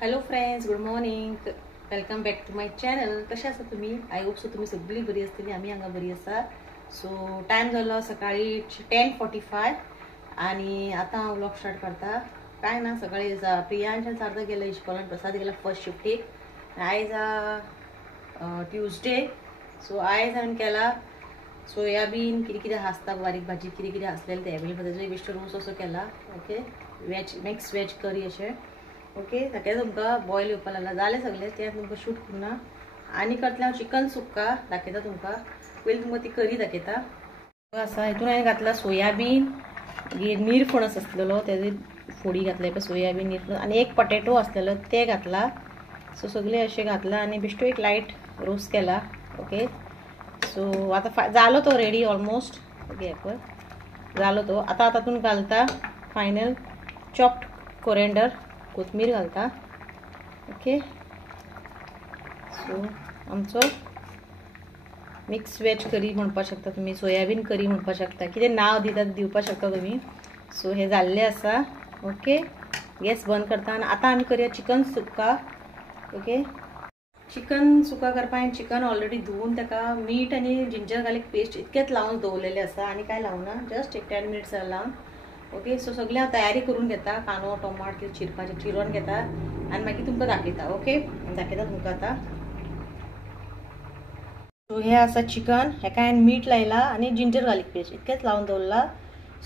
Hello friends, good morning. Welcome back to my channel. कशा आसा तुम्ही? आय होप सो तुम्ही सगळी बरी असतली. आम्ही हांगा बरी आसा. सो टायम झालो सकाळी 10:45 आणि आता हांव व्लॉग स्टार्ट करता. काय ना, सकाळी प्रियांश आनी सारदा गेले इश्कॉलान, प्रसाद गेला फर्स्ट शिफ्टीक. आयज ट्यूजडे. सो आयज हांवें केला सोयाबीन कितें कितें आसता बारीक भाजी कितें कितें आसलेलें ते एवेलेबल बेश्टो रोस असो केला. Okay, veg mix veg curry अशें. ओके, दाखयता तुमकां. बॉयल येवपा लागला, जालें सगळें. तें तुमकां शूट करना. आनी करतलें हांव चिकन सुक्का दाखयता तुमकां. पयलीं तुमकां ती करी दाखयता. आसा हितून हांवें घातला सोयाबीन, मागीर निरफणस आसलेलो तेजी फोडी घातले पळय, सोयाबीन निरफणस, आनी एक पोटेटो आसलेलो ते घातला. सो सगळें अशें घातला आनी बेश्टो एक लायट रोस्ट केला. ओके, सो आतां जालो तो रेडी ऑलमोस्ट. ओके, पळय जालो तो. आतां तातूंत घालता फायनल चॉप्ड कोरिएंडर, कोथमीर घालता. ओके, सो आमचो मिक्स वेज करी म्हणपाक शकता तुमी, सोयाबीन करी म्हणपाक शकता, कितें नांव दितात दिवपाक शकता तुमी. सो हे जाल्लें आसा. ओके, गॅस बंद करता आनी आतां आमी करया चिकन सुक्का. ओके, चिकन सुक्का करपा हांवें चिकन ऑलरेडी धुवून ताका मीठ आनी जिंजर गार्लीक पेस्ट इतकेंच लावन दवरलेलें आसा आनी काय लावना, जस्ट एक 10 मिनिट्स लावन. ओके, सो सगळें हांव तयारी करून घेता. कांदो टोमाट कितें चिरपाचें चिरोन घेता आनी मागीर तुमकां दाखयता. ओके, दाखयता तुमकां आतां. सो हे आसा चिकन, हेका हांवें मीठ लायला आनी जिंजर गार्लीक पेस्ट इतकेंच लावन दवरला.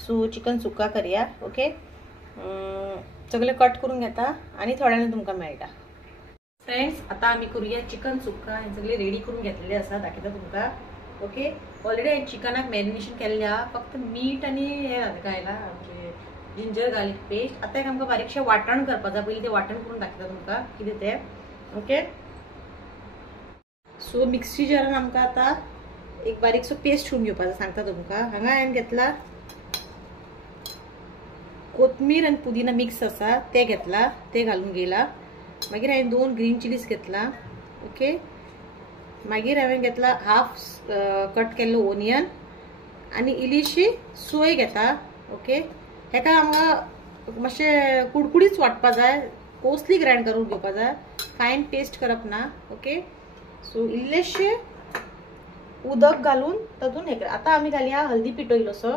सो चिकन सुक्का करया. ओके, सगळें कट करून घेता आनी थोड्यान तुमकां मेळटा. फ्रेंड्स, आता आमी करूया चिकन सुक्का. हे सगळे रेडी करून घेतलेले आसा, दाखयता तुमकां. ओके, ऑलरेडी हांवें चिकनाक मॅरिनेशन केल्लें आहा, फक्त मीठ आनी हे घायला आमचे जिंजर गार्लीक पेस्ट. आतां एक आमकां बारीकशें वाटण करपाक जाय. पयलीं तें वाटण करून दाखयता तुमकां कितें तें. ओके, सो मिक्सी जारान आमकां आतां एक बारीकसो पेस्ट करून घेवपाचो सांगता तुमकां. हांगा हांवें घेतला कोथमीर आनी पुदिना मिक्स आसा ते घेतला, ते घालून घेयला. मागीर हांवें 2 ग्रीन चिलीज घेतला. ओके, मागीर हांवें घेतला हाफ कट केल्लो ओनियन आनी इल्लीशी सोय घेता. ओके, हेका आमकां मातशें कुडकुडीत वाटपा जाय, कोसली ग्रायंड करून घेवपा जाय, फायन पेस्ट करप ना. ओके, सो इल्लेशें उदक घालून तातूंत हे कर. आतां आमी घालया हळदी पिठो इल्लोसो.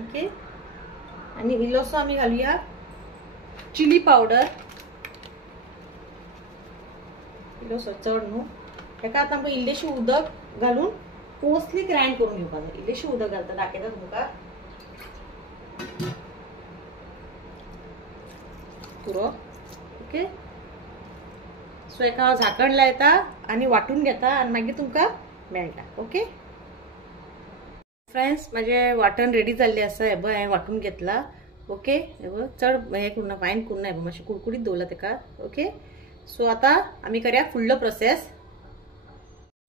ओके, आनी इल्लोसो आमी घालुया चिली पावडर इल्लोसो, चड न्हू. हेका आतां आमकां इल्लेशें उदक घालून कोसली ग्रायंड करून घेवपा जाय. इल्लेशें उदक घालता, दाखयता तुमकां पुरो. ओके, सो हेका हांव झाकण लायता आनी वाटून घेता आनी मागीर तुमकां मेळटा. ओके फ्रेंड्स, म्हजें वाटण रेडी जाल्लें आसा. हे पळय हांवें वाटून घेतला. ओके, हे पळय चड हे करूना, फायन करूना, हे मातशें कुडकुडीत दवरला तेका. ओके, सो आतां आमी करया फुडलो प्रोसेस.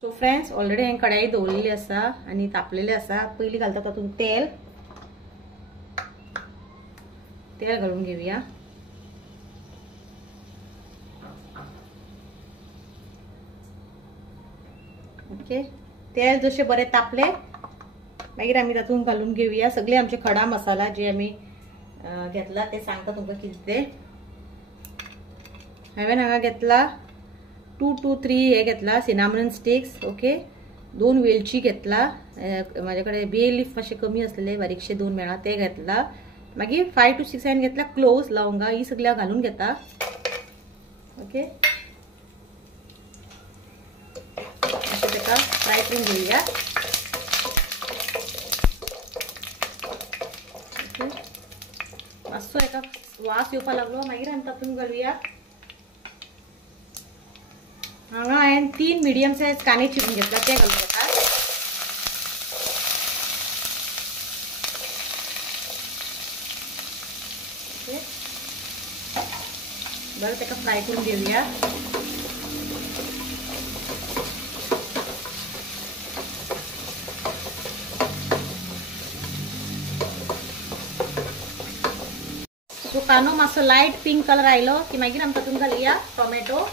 सो फ्रेंड्स, ऑलरेडी हांवें कढाई दवरलेली आसा आनी तापलेलें आसा. पयलीं घालता तातूंत तेल. तेल घालून घेवया. ओके, तेल जशें बरें तापलें मागीर आमी तातूंत घालून घेवया सगळे आमचे खडा मसाला जे आमी घेतला ते सांगता तुमकां कितें ते. हांवें हांगा घेतला 2 to 3 हे घेतला सिनामन स्टिक्स. ओके, 2 वेलची घेतला. म्हाजे कडेन बे लीफ मातशें कमी आसलेले, बारीकशे 2 मेळा ते घेतला. मागीर 5 to 6 हांवें घेतला क्लोव्स, लवंगा, ही सगळ्या घालून घेता. ओके, अशें तेका फ्राय करून घेवया. मातसो हेका वास येवपा लागलो मागीर आमी तातूंत घालुया. हांगा हांवें 3 मिडियम सायज कांदे चिरून घेतला, ते घालून घेता. ओके, बरें तेका फ्राय करून घेवया. सो कांदो मातसो लायट पिंक कलर आयलो की मागीर आमी तातूंत घालुया टोमॅटो.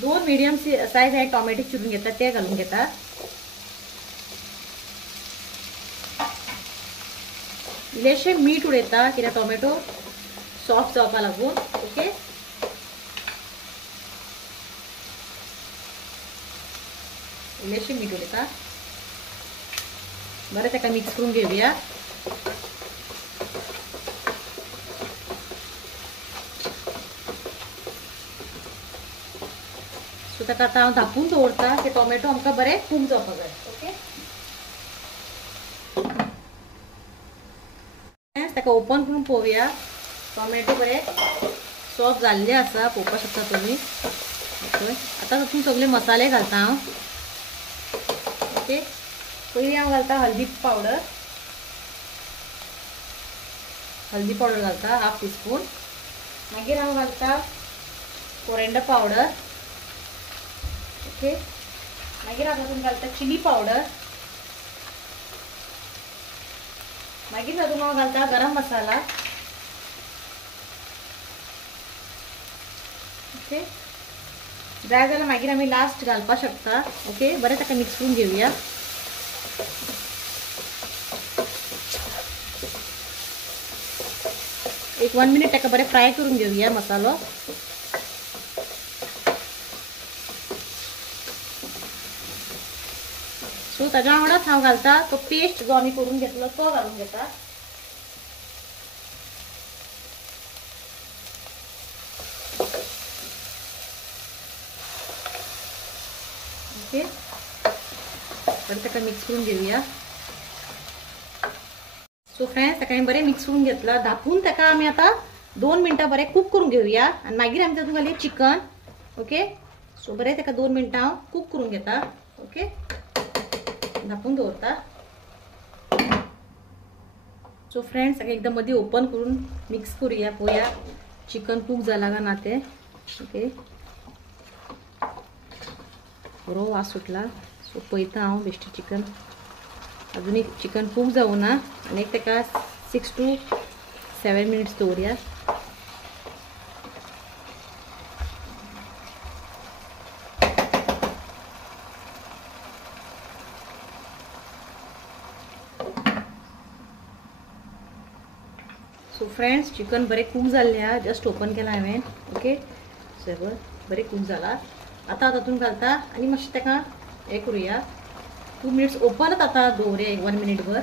2 मिडियम सायज हांवें टोमॅटो चिरून घेतला, ते घालून घेता. इल्लेशें मीठ उडयता कित्याक टोमॅटो सॉफ्ट जावपा लागून. ओके, इल्लेशें मीठ उडयता. बरें ताका मिक्स करून घेवया. सो ताका आतां हांव धापून दवरता की टोमॅटो आमकां बरें कूक जावपाक जाय. ओके, ताका ओपन करून पळोवया. टोमॅटो बरें सॉफ्ट जाल्ले आसा, पळोवपाक शकता तुमी. आतां तातूंत सगळे मसाले घालता हांव. ओके, पयलीं हांव घालता हल्दी पावडर. हल्दी पावडर घालता 1/2 टीस्पून. मागीर हांव घालता कोरिएंडर पावडर. ओके, मागीर हांव तातूंत घालता चिली पावडर. मागीर तातूंत हांव घालता गरम मसाला. ओके, जाय जाल्यार मागीर आमी लास्ट घालपाक शकता. ओके, बरें ताका मिक्स करून घेवया. एक 1 मिनिट ताका बरें फ्राय करून घेवया मसालो. सो ताज्या वांगडाच हांव घालता तो पेस्ट जो आमी करून घेतलो तो घालून घेता. ओके, बरें ताका मिक्स करून घेवया. सो फ्रेंड्स, ताका हांवें बरें मिक्स करून घेतला. धापून ताका आमी आतां 2 मिनटां बरें कूक करून घेवया आनी मागीर आमी तातूंत घालया चिकन. ओके, सो बरें ताका 2 मिनटां हांव कूक करून घेता. ओके, धापून दवरता. सो फ्रेंड्स, ताका एकदम मदीं ओपन करून मिक्स करूया, पळोवया चिकन कूक जाला काय ना तें. ओके, बरो वास सुटला. सो पळयता हांव बेश्टें चिकन अजून चिकन कूक जावना आनी ताका 6 to 7 मिनिट्स दवरया. सो फ्रेंड्स, चिकन बरें कूक जाल्लें आहा. जस्ट ओपन केला हांवें. ओके, सगळं बरें कूक जाला. आतां तातूंत घालता आनी मातशें ताका हें करूया. 2 मिनिट्स ओपनच आतां दवरया 1 मिनिट भर.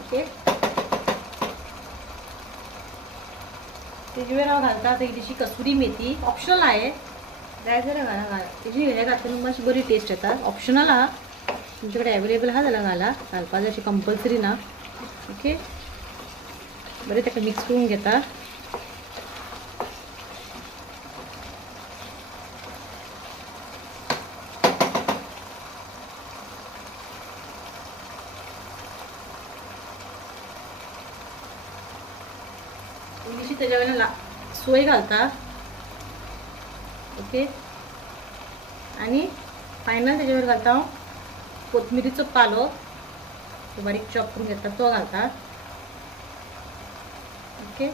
ओके, तेजे वेळार हांव घालता आतां इल्लीशी कसुरी मेथी. ऑप्शनल आहे, जाय जाल्यार घाला. तेजी हें घातल्यार मातशी बरी टेस्ट येता. ऑप्शनल आहा, तुमचे कडेन अवेलेबल आहा जाल्यार घाला. घालपा जाय अशी कंपल्सरी ना. ओके, बरें ताका मिक्स करून घेता. इल्लीशी तेज्या वयल्यान सोय घालता. ओके, आनी फायनल तेजे वयर घालता हांव कोथमिरीचो पालो बारीक चॉप करून घेता तो घालता. ओके,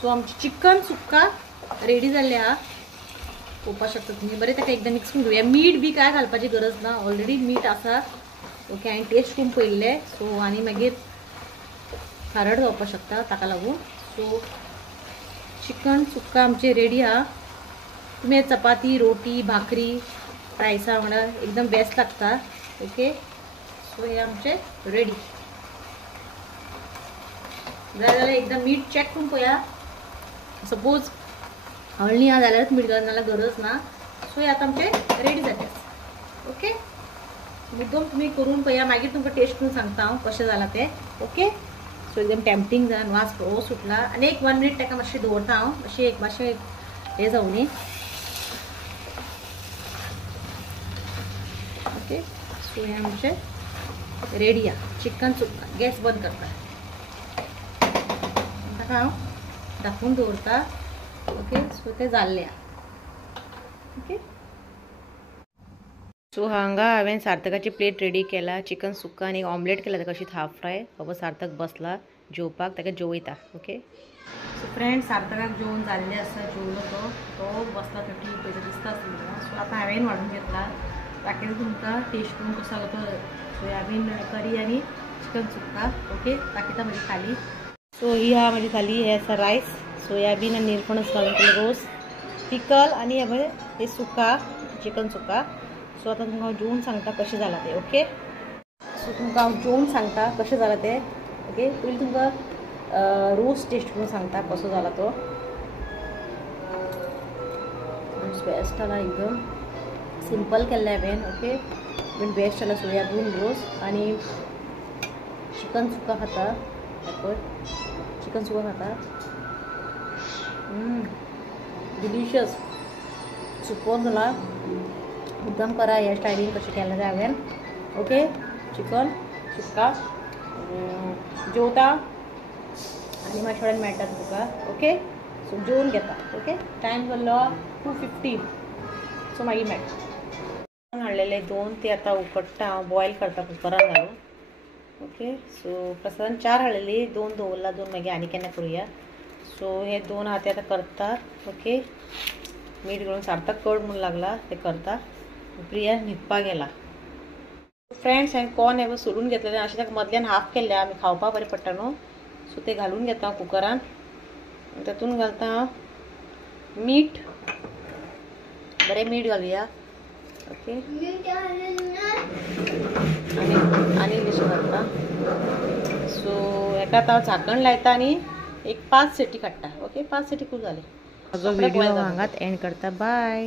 सो आमची चिकन सुक्का रेडी जाल्लें आहा. पळोवपाक शकता तुमी. बरें ताका एकदां मिक्स करून घेवया. मीठ बी काय घालपाची गरज ना, ऑलरेडी मीठ आसा. ओके, हांवें टेस्ट करून पळयल्लें. सो आनी मागीर खारड जावपाक शकता ताका लागून. सो चिकन सुक्का आमचें रेडी आहा. तुमी चपाती, रोटी, भाकरी, रायसा वांगडा एकदम बेस्ट लागता. ओके, सो हे आमचें रेडी. जाय जाल्यार एकदां मीठ चॅक करून पळया. सपोज हळणी आहा जाल्यारच मीठ घाल, नाल्यार गरज ना. सो हे आतां आमचें रेडी जालें. ओके, मुद्दम तुमी करून पळया. मागीर तुमकां टेस्ट करून सांगता हांव कशें जालां तें. ओके, सो एकदम टेम्पटींग जावन वास बरो सुटला. आनी एक 1 मिनिट ताका मातशें दवरता हांव. मातशें हें जावं न्ही. ओके, सो हें आमचें रेडी आहा चिकन सुक्का. गॅस बंद करता. ताका हांव धापून दवरता. ओके, सो तें जाल्लें आहा. ओके, सो हांगा हांवें सार्थकाची प्लेट रेडी केला. चिकन सुक्का आनी ऑमलेट केला ताका अशीच हाफ फ्राय. बाबा सार्थक बसला जेवपाक, ताका जेवयता. ओके, सो फ्रेंड्स, सार्थकाक जेवण जाल्लें आसा. जेवलो तो बसला थंय पळयता दिसता आसलो. सो आतां हांवें वाडून घेतला. दाखयता तुमकां टेस्ट करून कसो जालो तो. सोयाबीन करी आनी चिकन सुक्का. ओके, दाखयता म्हजी थाली. सो ही हा म्हणजे झाली हे असा राईस सोयाबीन आणि निरफणस घालून केलं रोस पिकल आणि हे सुका चिकन सुका. सो आता तुमकां हांव जेवून सांगता कशें जालां तें. ओके सो तुमकां हांव जेवून सांगता कशें जालां तें. ओके पयलीं तुमकां रोस टेस्ट करून सांगता कसो जाला तो. बेस्ट जाला एकदम सिंपल केल्लें हांवें. ओके पण बेस्ट जाला सोयाबीन रोस आणि चिकन सुका खाता. पळय चिकन सुका खाता डिलिशियस सुपर जाला. मुद्दाम करा ह्या स्टायलीन कशें केलें तें हांवें. ओके चिकन सुक्का जेवता आनी मातशे वेळान मेळटा तुका. ओके सो जेवून घेता. ओके टायम जाल्लो 2:15 सो मागीर मेळटा. हाडलेले 2 ते आतां उकडटा हांव बॉयल करता कुकरान घालून. ओके सो प्रसादान 4 हाडलेली 2 दवरला 2 मागीर आनी केन्ना करुया. सो हे 2 हांव आतां करता. ओके मीठ घालून सारता कड म्हणून लागला ते करता. प्रिया न्हिदपा गेला. फ्रेंड्स हांवें कॉर्न हे सोलून घेतलेले अशें ताका मदल्यान हाफ केल्ले आमी खावपाक बरें पडटा न्हू. सो ते घालून घेता हांव कुकरान. तातूंत घालता हांव मीठ बरें मीठ घालुया. ओके आनी इल्लेशें घालता. सो हेका आतां हांव झाकण लायता आनी एक 5 सिटी काडटा. ओके 5 सिटी खूब जाले. म्हजो व्हिडिओ हांगाच एंड करता. बाय.